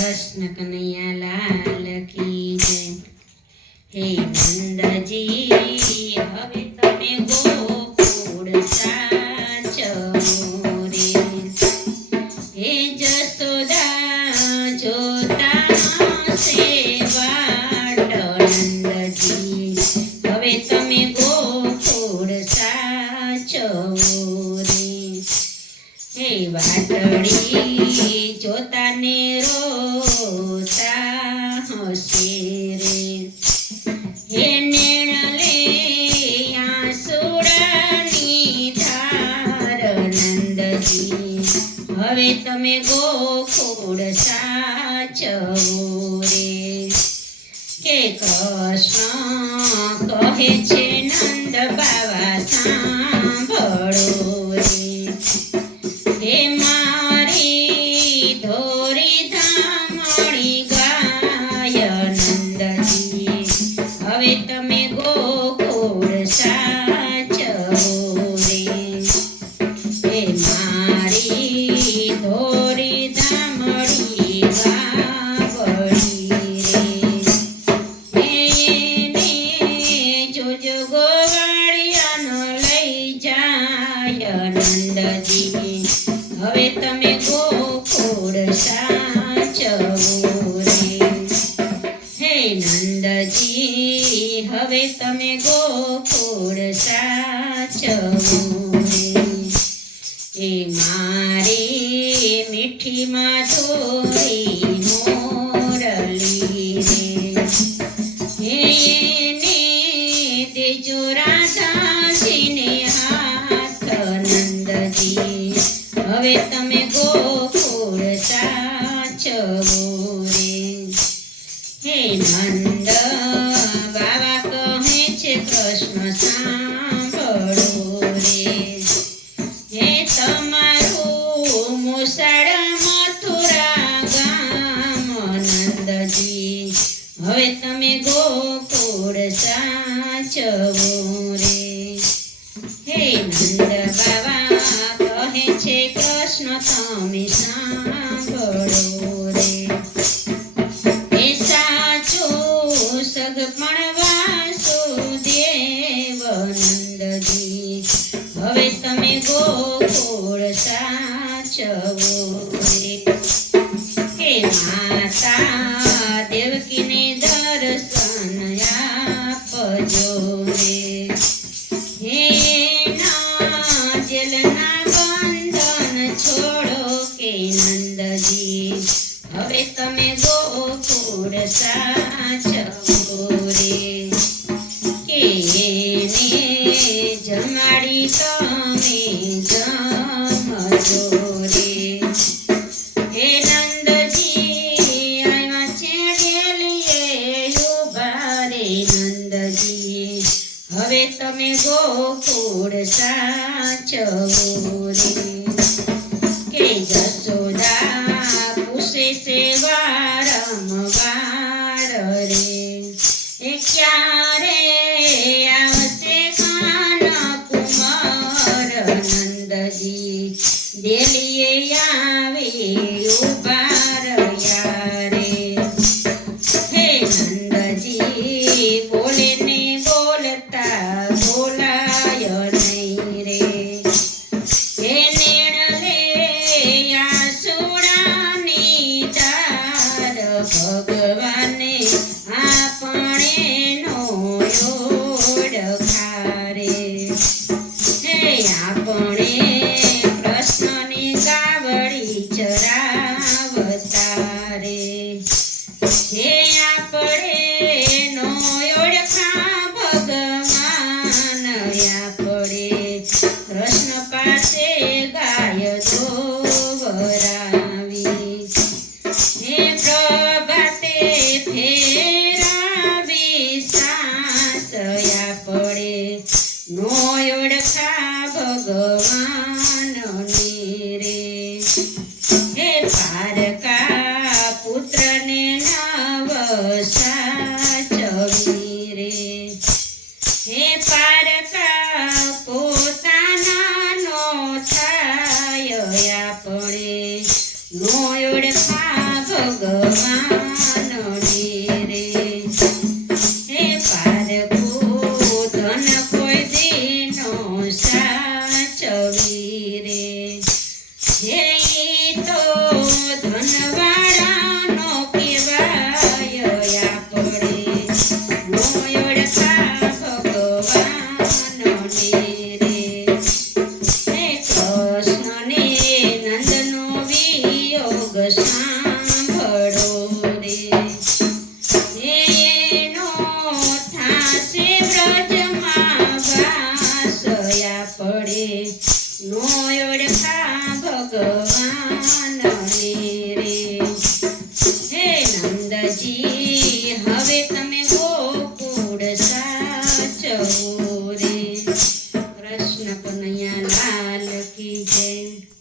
कृष्ण कन्हैया लाल की जय। हे नंदजी हवे तमे गोकुळ साचो रे। हे जसोदा जोता से वाट नंदजी हवे तमे गोकुळ साचो रे। हे वाटड़ी जोता ने रोता हसे रे। हे नेणले आंसुडानी धार नंदजी हवे तमे गोकुळ साचવો रे। के कृष्ण कहे छे नंद बाबा सांभळो रे। हे मारी धोरी धामणी गाय नंदजी हवे तमे गोकुळ साचવો रे। हे मारी धोरी धामणी गावड़ी रे। એને જોજો ગોવાળિયાનો લઈ જાય નંદજી હવે તમે ગોકુળ સાચવો રે। હે નંદજી હવે તમે ગોકુળ સાચવો રે। એ મારી મીઠી માધુરી મોરલી રે। એને દેજો રાધાજીને હાથ નંદજી હવે તમે ગોકુળ સાચવો રે। હે નંદ બાબા કહે છે કૃષ્ણ સાંભળો રે। હે તમારું મોસાળ મથુરા ગામ નંદજી હવે તમે ગોકુળ સાચવો રે। હે નંદ બાબા કહે છે કૃષ્ણ તમે સાંભળો રે। હે સાચું સગપણ વાસુદેવ નંદજી હવે તમે ગોકુળ સાચવો રે। હે માતા દેવકીને દર્શન આપજો રે। હે ના જેલના બંધન છોડો કે નંદજી હવે તમે ગોકુળ સાચવો રે। કે એને જમાડી તમે જમજો રે। હે નંદજી આવ્યા છે ડેલીએ ઉભા રે નંદજી હવે તમે ગોકુળ સાચવો રે। કે જસોદા પૂછે છે વારંવાર રે। એ ક્યારે આવશે કાન કુમાર નંદજી ડેલીએ આવી ઉભા રહ્યા રે। હે નંદજી બોલે ને બોલતા બોલાય નહીં રે। હે નેણલે આંસુડાની ધાર ભગવાને આપણે નો ઓળખા રે। હે આપણે કૃષ્ણની ગાવડી ચરાવતા રે। હે આપણે નો ઓળખા ભગવાન આપણે કૃષ્ણ પાસે ગાય ધોવરાવી। હે પ્રભાતે ફેરાવી સાસ આપણે નો ઓળખા ભગવાનને રે। હે પારકા પુત્રને ભગવાનની રે હે પારકું ધન કોઈ દીનો સાચવી રે હે ઈ તો ધનવાળાનો કહેવાય આપણે નો ઓળખા ભગવાનને રે હે કૃષ્ણને નંદનો વિયોગ સાંભળો રે એનો થાશે વ્રજમાં વાસ આપણે નો ઓળખા ભગવાન